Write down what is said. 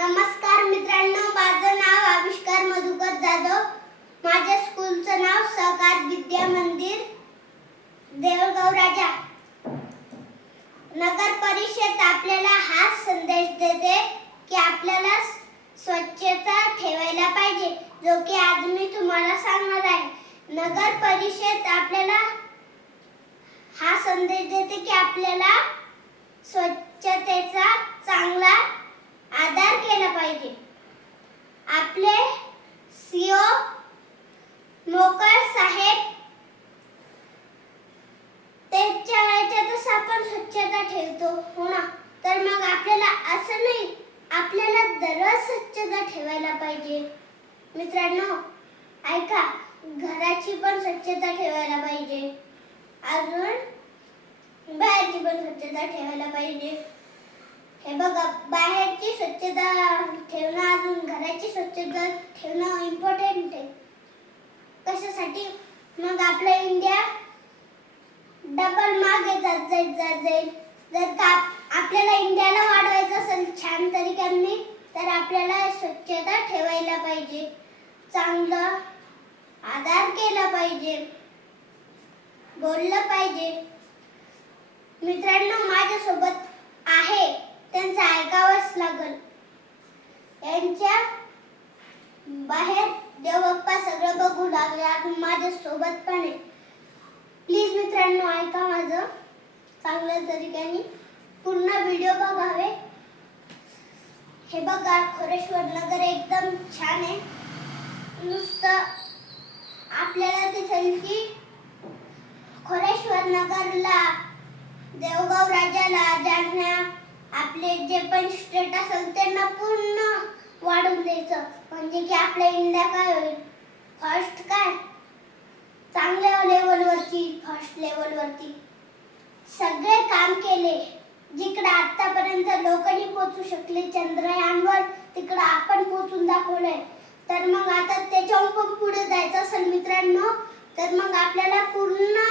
नमस्कार मित्रांनो, माझं नाव आविष्कार मधुकर जाधव. माझ्या स्कूलचं नाव सहकार विद्या मंदिर देऊळगाव राजा. नगर परिषद आपल्याला हा संदेश देते की आपल्याला स्वच्छता ठेवायला पाहिजे, जो की आज मी तुम्हाला सांगणार आहे. नगर परिषद आपल्याला हा संदेश देते की आपल्याला स्वच्छतेचा चांगला आदर केला पाहिजे. आपले सीओ मोकर साहेब त्यांच्या याच्यातच आपण स्वच्छता ठेवतो, हो ना. तर मग आपल्याला असं नाही, आपल्याला दररोज स्वच्छता ठेवायला पाहिजे. मित्रांनो ऐका, घराची पण स्वच्छता ठेवायला पाहिजे, अजून बाहेरची पण स्वच्छता ठेवायला पाहिजे. हे बघा, बाहेरची स्वच्छता ठेवणं अजून घराची स्वच्छता ठेवणं इम्पॉर्टंट आहे. कशासाठी? मग आपलं इंडिया डबल मागे जाईल. जर का आपल्याला इंडियाला वाढवायचं असेल छान तरीक्याने, तर आपल्याला स्वच्छता ठेवायला पाहिजे, चांगलं आदर केला पाहिजे, बोललं पाहिजे. मित्रांनो माझ्यासोबत आहे, त्यांचं ऐकावंच लागल. यांच्या बाहेर देवबाप्पा सगळं बघू लागले, आणि माझ्या सोबत पण आहे. प्लीज मित्रांनो ऐका माझं चांगल्या तरीक्याने, पूर्ण व्हिडिओ बघावे. हे बघा, खोरेश्वर नगर एकदम छान आहे. नुसतं आपल्याला तिथलची खोरेश्वर नगरला, देऊळगाव राजाला, जालन्या, आपले जे पण स्टेट असेल त्यांना पूर्ण वाढून द्यायचं, म्हणजे की आपल्या इंडिया काय होईल, फर्स्ट, काय चांगल्या लेवलवरती, फर्स्ट लेवलवरती सगळे काम केले. जिकडे आतापर्यंत लोकांनी पोहोचू शकले चंद्रयानवर, तिकडे आपण पोहोचून दाखवलंय. तर मग आता त्याच्याहून पण पुढे जायचं असेल मित्रांनो, तर मग आपल्याला पूर्ण